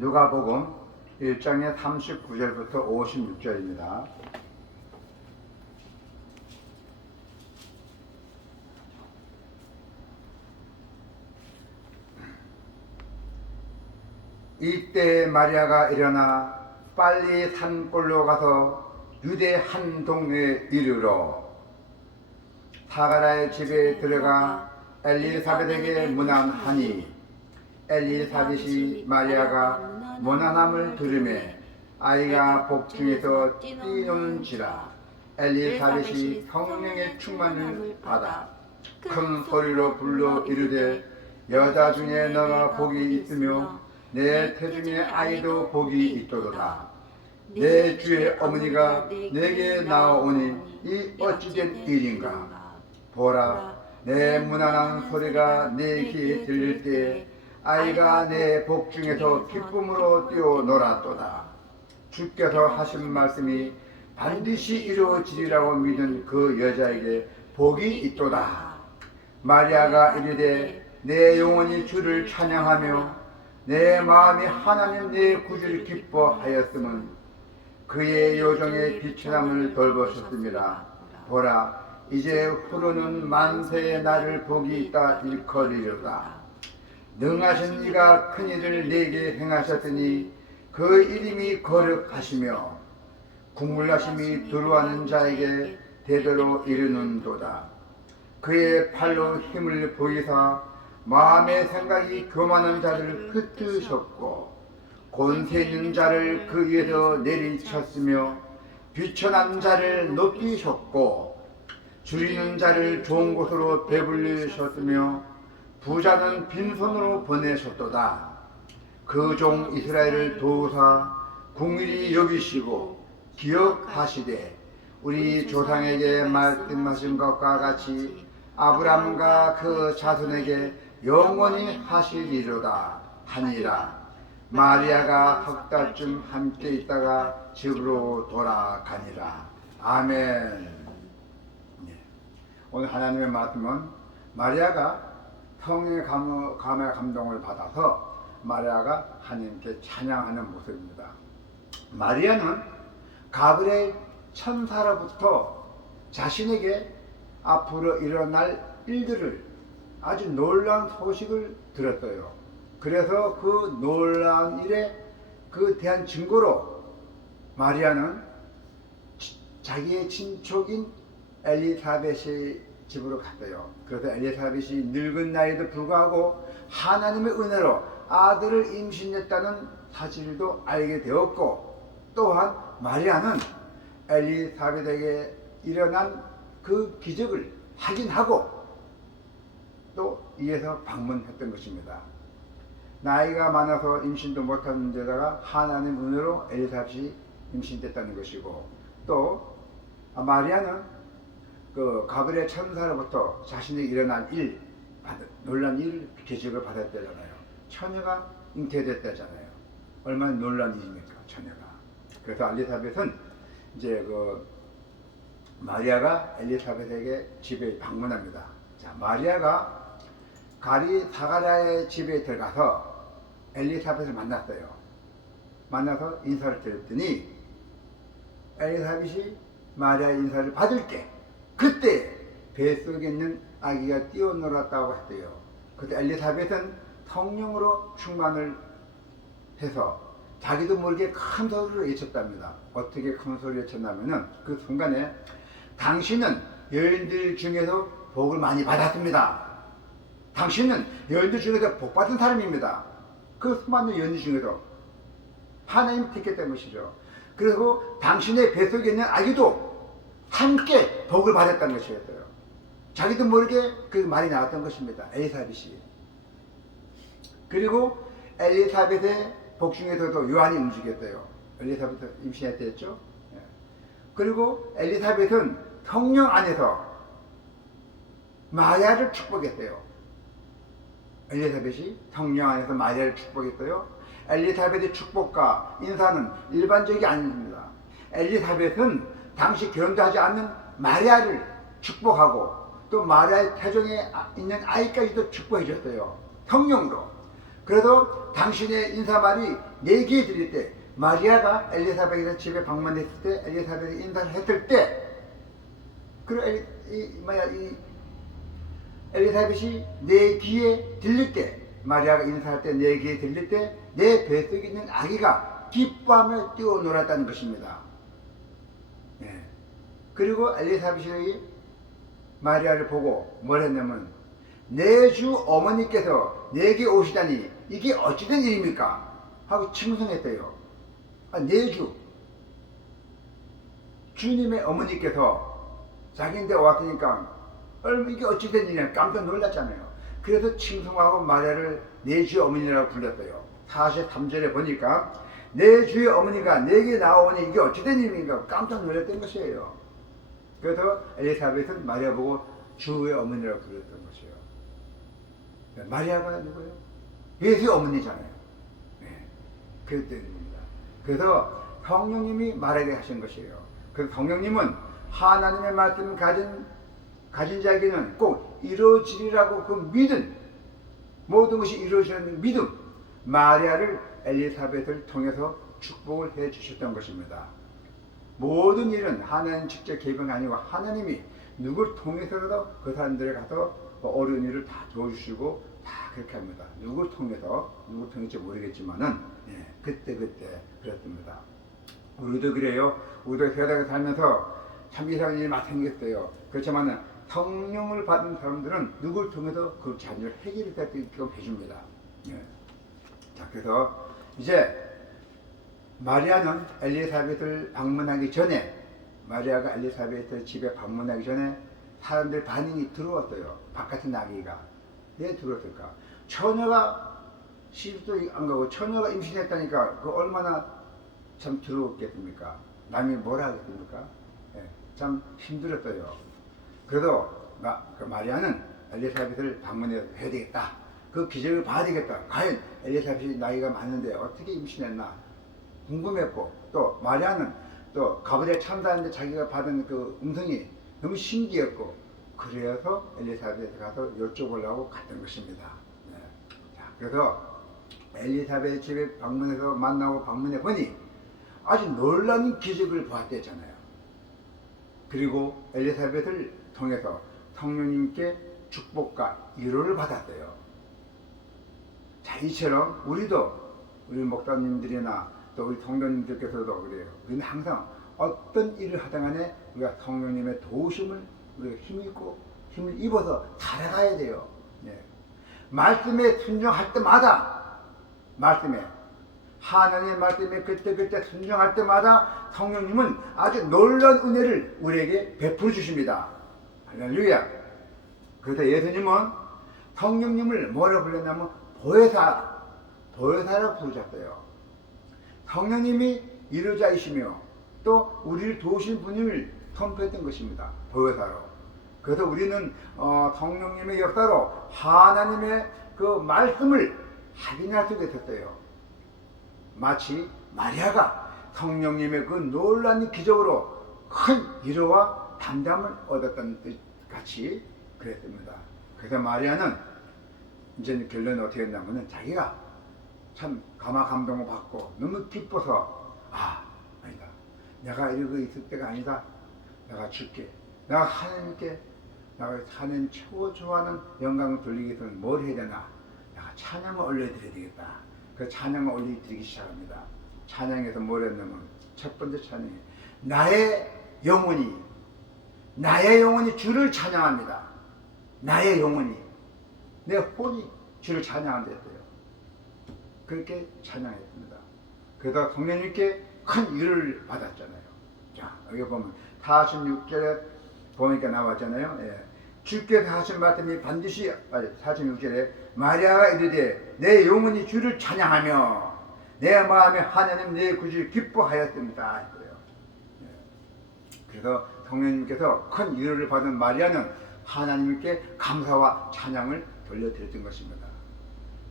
누가복음 1장의 39절부터 56절입니다. 이때 마리아가 일어나 빨리 산골로 가서 유대 한 동네에 이르러 사가랴의 집에 들어가 엘리사벳에게 문안하니 엘리사벳이 마리아가 문안함을 들으매 아이가 복중에서 뛰노는지라 엘리사벳이 성령의 충만을 받아 큰 소리로 불러 이르되 여자 중에 너가 복이 있으며 내 태중의 아이도 복이 있도다. 내 주의 어머니가 내게 나오니 이 어찌된 일인가. 보라, 내 무난한 소리가 내 귀에 들릴 때 아이가 내 복중에서 기쁨으로 뛰어놀았도다. 주께서 하신 말씀이 반드시 이루어지리라고 믿은 그 여자에게 복이 있도다. 마리아가 이르되 내 영혼이 주를 찬양하며 내 마음이 하나님 내 구주를 기뻐하였음은 그의 요정의 비천함을 돌보셨습니다. 보라, 이제 후로는 만세의 나를 복이 있다 일컬이로다. 능하신 이가 큰 일을 내게 행하셨으니 그 이름이 거룩하시며 국물나심이 두루하는 자에게 대대로 이르는도다. 그의 팔로 힘을 보이사 마음의 생각이 교만한 자를 흩으셨고 권세 있는 자를 그 위에서 내리쳤으며 비천한 자를 높이셨고 줄이는 자를 좋은 곳으로 배불리셨으며 부자는 빈손으로 보내셨도다. 그 종 이스라엘을 도우사 궁일이 여기시고 기억하시되 우리 조상에게 말씀하신 것과 같이 아브람과 그 자손에게 영원히 하시리로다 하니라. 마리아가 석 달쯤 함께 있다가 집으로 돌아가니라. 아멘. 오늘 하나님의 말씀은 마리아가 성령의 감동을 받아서 마리아가 하나님께 찬양하는 모습입니다. 마리아는 가브리엘 천사로부터 자신에게 앞으로 일어날 일들을 아주 놀라운 소식을 들었어요. 그래서 그 놀라운 일에 그 대한 증거로 마리아는 자기의 친척인 엘리사벳의 집으로 갔어요. 그래서 엘리사벳이 늙은 나이에도 불구하고 하나님의 은혜로 아들을 임신했다는 사실도 알게 되었고, 또한 마리아는 엘리사벳에게 일어난 그 기적을 확인하고 또 이에서 방문했던 것입니다. 나이가 많아서 임신도 못하는 데다가 하나님 은혜로 엘리사벳이 임신됐다는 것이고, 또 마리아는 그 가브리엘 천사로부터 자신에게 일어난 놀란 일 기적을 받았다잖아요. 처녀가 잉태됐다잖아요. 얼마나 놀란 일입니까, 처녀가. 그래서 엘리사벳은 이제 마리아가 엘리사벳에게 집에 방문합니다. 자, 마리아가 사가랴의 집에 들어가서 엘리사벳을 만났어요. 만나서 인사를 드렸더니 엘리사벳이 마리아의 인사를 받을 때 그때 뱃속에 있는 아기가 뛰어놀았다고 했대요. 그때 엘리사벳은 성령으로 충만을 해서 자기도 모르게 큰 소리로 외쳤답니다. 어떻게 큰 소리를 외쳤냐면은 그 순간에 당신은 여인들 중에서 복을 많이 받았습니다. 당신은 여인들 중에서 복 받은 사람입니다. 그 수많은 여인들 중에서 하나님 택했다는 것이죠. 그리고 당신의 뱃속에 있는 아기도 함께 복을 받았다는 것이었어요. 자기도 모르게 그 말이 나왔던 것입니다. 엘리사벳이. 그리고 엘리사벳의 복중에서도 요한이 움직였어요. 엘리사벳 임신했다 했죠. 그리고 엘리사벳은 성령 안에서 마리아를 축복했어요. 엘리사벳이 성령 안에서 마리아를 축복했어요. 엘리사벳의 축복과 인사는 일반적이 아닙니다. 엘리사벳은 당시 결혼도 하지 않는 마리아를 축복하고 또 마리아의 태중에 있는 아이까지도 축복해 줬어요. 성령으로. 그래도 당신의 인사말이 4개 드릴 때, 마리아가 엘리사벳의 집에 방문했을 때, 엘리사벳이 인사를 했을 때, 그리고 이 엘리사벳이 내 귀에 들릴 때, 마리아가 인사할 때 내 귀에 들릴 때, 내 뱃속에 있는 아기가 기뻐하며 뛰어놀았다는 것입니다. 네. 그리고 엘리사벳이 마리아를 보고 뭘 했냐면, 내 주 어머니께서 내게 오시다니 이게 어찌된 일입니까? 하고 칭송했대요. 내 주, 주님의 어머니께서 자기인데 왔으니까 이게 어찌된 일이냐 깜짝 놀랐잖아요. 그래서 칭송하고 마리아를 내 주의 어머니라고 불렀어요. 43절에 보니까 내 주의 어머니가 내게 나오니 이게 어찌된 일입니까? 깜짝 놀랐던 것이에요. 그래서 엘리사벳은 마리아 보고 주의 어머니라고 불렀던 것이에요. 마리아가 누구예요? 예수의 어머니잖아요. 네. 그랬던 일입니다. 그래서 성령님이 말하게 하신 것이에요. 그래서 성령님은 하나님의 말씀을 가진 자에게는 꼭 이루어지리라고 그 믿음, 모든 것이 이루어지는 믿음, 마리아를 엘리사벳을 통해서 축복을 해 주셨던 것입니다. 모든 일은 하나님 직접 개입은 아니고 하나님이 누구를 통해서라도 그 사람들에 가서 어려운 일을 다 도와주시고 다 그렇게 합니다. 누구를 통해서 모르겠지만은 그때 그렇습니다. 우리도 그래요. 우리도 세상에 살면서 참 이상한 일이 많이 생겼어요. 그렇지만 성령을 받은 사람들은 누구를 통해서 그 자녀를 해결할 수 있게끔 해줍니다. 자, 그래서 이제 마리아는 엘리사벳을 방문하기 전에, 마리아가 엘리사벳의 집에 방문하기 전에 사람들 반응이 들어왔어요. 바깥에 나기가. 왜 들어왔을까? 처녀가 시집도 안 가고 처녀가 임신했다니까 그 얼마나 참 들어왔겠습니까? 남이 뭐라 하겠습니까? 참 힘들었어요. 그래도 그 마리아는 엘리사벳을 방문해야 되겠다. 그 기적을 봐야 되겠다. 과연 엘리사벳이 나이가 많은데 어떻게 임신했나 궁금했고, 또 마리아는 또 가브리엘 참사하는데 자기가 받은 그 음성이 너무 신기했고, 그래서 엘리사벳에 가서 여쭤보려고 갔던 것입니다. 자, 그래서 엘리사벳 집에 방문해서 만나고 방문해 보니 아주 놀라운 기적을 보았댔잖아요. 그리고 엘리사벳을 통해서 성령님께 축복과 위로를 받았어요. 자, 이처럼 우리 목사님들이나 또 우리 성도님들께서도 그래요. 우리는 항상 어떤 일을 하든 간에 우리가 성령님의 도우심을 우리가 힘을 입어서 살아가야 돼요. 말씀에 순종할 때마다, 하나님의 말씀에 그때 순종할 때마다 성령님은 아주 놀라운 은혜를 우리에게 베풀어 주십니다. 할렐루야. 그래서 예수님은 성령님을 뭐라고 불렀냐면 보혜사라고 부르셨어요. 성령님이 이루자이시며 또 우리를 도우신 분을 선포했던 것입니다. 보혜사로. 그래서 우리는 성령님의 역사로 하나님의 그 말씀을 확인할 수가 있었어요. 마치 마리아가 성령님의 그 놀라운 기적으로 큰 위로와 담담을 얻었던 듯 같이 그랬습니다. 그래서 마리아는 이제 결론이 어떻게 했냐면 자기가 참 감동을 받고 너무 기뻐서 아니다. 내가 이러고 있을 때가 아니다. 내가 줄게. 내가 하나님께 내가 하나님 최고 좋아하는 영광을 돌리기 위해서는 뭘 해야 되나? 내가 찬양을 올려드려야 되겠다. 그 찬양을 올려드리기 시작합니다. 찬양에서 뭘 했냐면 첫 번째 찬양이 나의 영혼이 주를 찬양합니다. 나의 영혼이, 내 혼이 주를 찬양한다 했어요. 그렇게 찬양했습니다. 그래서 성령님께 큰 위로를 받았잖아요. 자, 여기 보면 46절에 보니까 나왔잖아요. 주께서 하신 말씀이 반드시, 46절에 마리아가 이르되 내 영혼이 주를 찬양하며 내 마음에 하나님 내 구주를 기뻐하였습니다 했어요. 그래서 성령님께서 큰 위로를 받은 마리아는 하나님께 감사와 찬양을 돌려드렸던 것입니다.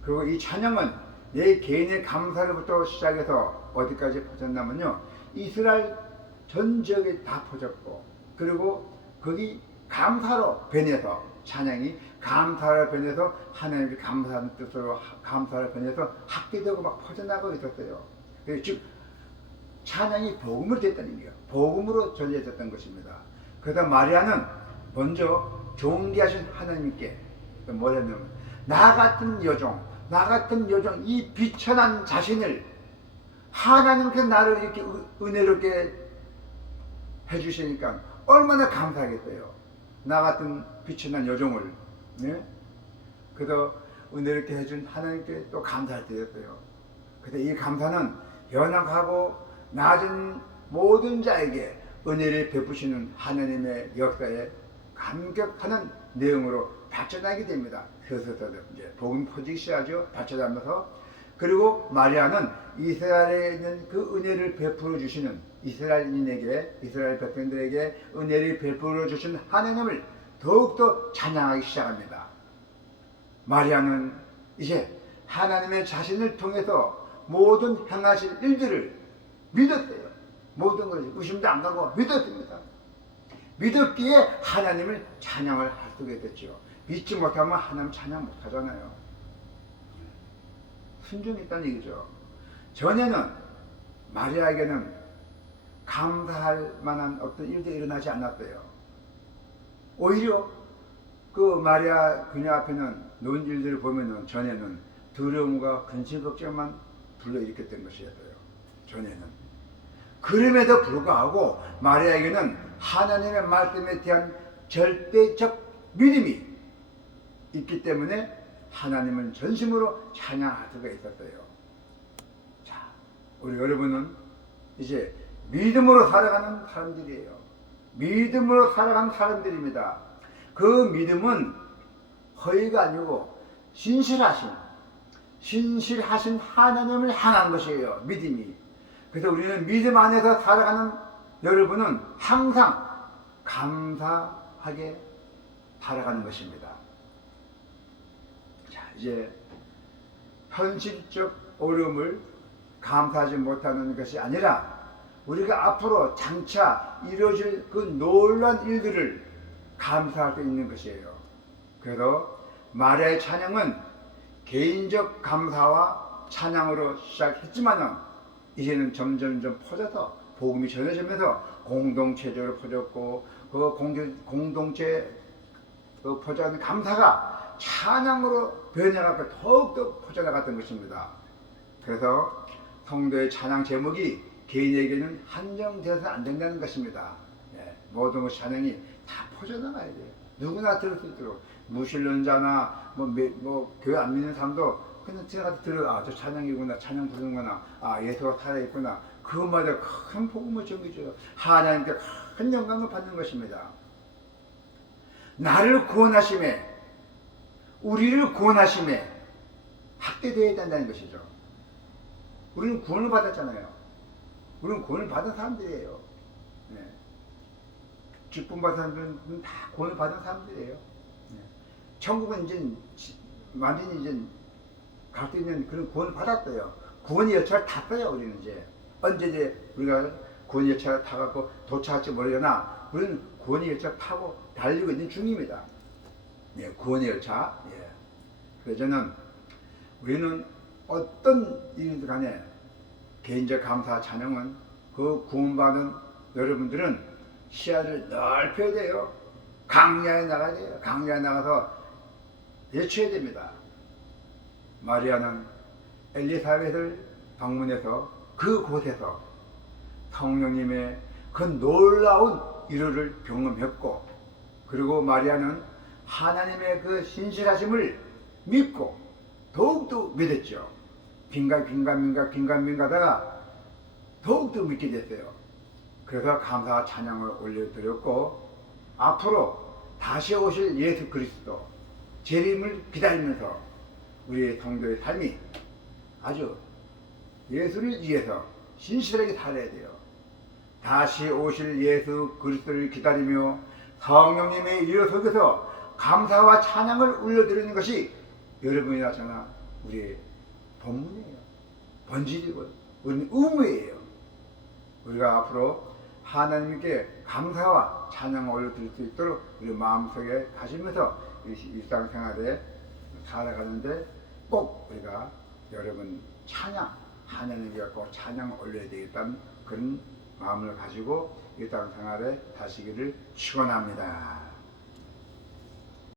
그리고 이 찬양은 내 개인의 감사로부터 시작해서 어디까지 퍼졌냐면요, 이스라엘 전 지역에 다 퍼졌고, 그리고 거기 감사로 변해서 찬양이 감사를 변해서 하나님께 감사하는 뜻으로 감사를 변해서 학대되고 막 퍼져나가고 있었어요. 즉 찬양이 복음으로 됐다는 거예요. 복음으로 전해졌던 것입니다. 그래서 마리아는 먼저 존귀하신 하나님께 뭐냐면 나 같은 여종 이 비천한 자신을 하나님께서 나를 이렇게 은혜롭게 해주시니까 얼마나 감사하겠어요. 나 같은 비천한 여종을. 네? 그래서 은혜롭게 해준 하나님께 또 감사할 때였어요. 그래서 이 감사는 연약하고 낮은 모든 자에게 은혜를 베푸시는 하나님의 역사에 감격하는 내용으로 발전하게 됩니다. 서서서 이제 복음 퍼지기 시작하죠. 발전하면서. 그리고 마리아는 이스라엘에 있는 그 은혜를 베풀어 주시는 이스라엘인에게, 이스라엘 백성들에게 은혜를 베풀어 주신 하나님을 더욱더 찬양하기 시작합니다. 마리아는 이제 하나님의 자신을 통해서 모든 행하실 일들을 믿었어요. 모든 것을 의심도 안 가고 믿었습니다. 믿었기에 하나님을 찬양을 할 수가 있겠죠. 믿지 못하면 하나님 찬양 못하잖아요. 순종이 있다는 얘기죠. 전에는 마리아에게는 감사할 만한 어떤 일들이 일어나지 않았어요. 오히려 그 마리아 그녀 앞에는 놓은 일들을 보면은 전에는 두려움과 근심 걱정만 불러일으켰던 것이었어요. 전에는. 그럼에도 불구하고 마리아에게는 하나님의 말씀에 대한 절대적 믿음이 있기 때문에 하나님은 전심으로 찬양할 수가 있었어요. 자, 우리 여러분은 이제 믿음으로 살아가는 사람들이에요. 믿음으로 살아가는 사람들입니다. 그 믿음은 허위가 아니고 신실하신 하나님을 향한 것이에요. 믿음이. 그래서 우리는 믿음 안에서 살아가는 여러분은 항상 감사하게 살아가는 것입니다. 자, 이제 현실적 어려움을 감사하지 못하는 것이 아니라 우리가 앞으로 장차 이루어질 그 놀라운 일들을 감사할 수 있는 것이에요. 그래서 마리아의 찬양은 개인적 감사와 찬양으로 시작했지만은 이제는 점점 퍼져서 복음이 전해지면서 공동체적으로 퍼졌고 그 공동체 퍼져가는 감사가 찬양으로 변해가고 더욱더 퍼져나갔던 것입니다. 그래서 성도의 찬양 제목이 개인에게는 한정되어서 안 된다는 것입니다. 예, 모든 것 찬양이 다 퍼져나가야 돼요. 누구나 들을 수 있도록 무신론자나 뭐 교회 안 믿는 사람도 그냥 지나가서 들어, 아, 저 찬양이구나, 찬양 부르는구나, 아, 예수가 살아있구나. 그것마다 큰 복음을 전해줘요. 하나님께 큰 영광을 받는 것입니다. 나를 구원하심에, 우리를 구원하심에 학대되어야 된다는 것이죠. 우리는 구원을 받았잖아요. 우리는 구원을 받은 사람들이에요. 네. 직분 받은 사람들은 다 구원을 받은 사람들이에요. 네. 천국은 이제 완전히 이제 갈 수 있는 그런 구원을 받았어요. 구원의 열차를 탔어요. 우리는 이제 언제 이제 우리가 구원의 열차를 타갖고 도착할지 모르려나 우리는 구원의 열차 타고 달리고 있는 중입니다. 예, 구원의 열차. 예. 그래서 저는 우리는 어떤 일이든 간에 개인적 감사 찬양은 그 구원받은 여러분들은 시야를 넓혀야 돼요. 강야에 나가야 돼요. 강야에 나가서 외쳐야 됩니다. 마리아는 엘리사벳을 방문해서 그곳에서 성령님의 그 놀라운 일호를 경험했고, 그리고 마리아는 하나님의 그 신실하심을 믿고 더욱더 믿었죠. 빈감하다가 더욱더 믿게 됐어요. 그래서 감사와 찬양을 올려드렸고, 앞으로 다시 오실 예수 그리스도 재림을 기다리면서 우리의 성도의 삶이 아주 예수를 위해서 신실하게 살아야 돼요. 다시 오실 예수 그리스도를 기다리며 성령님의 일호 속에서 감사와 찬양을 올려드리는 것이 여러분이나 저나 우리의 본문이에요. 본질이고 우리는 의무예요. 우리가 앞으로 하나님께 감사와 찬양을 올려드릴 수 있도록 우리 마음속에 가지면서 일상생활에 살아가는데 꼭 우리가 여러분 찬양, 하나님께 꼭 찬양 올려야 되겠다는 그런 마음을 가지고 일상생활에 사시기를 축원합니다.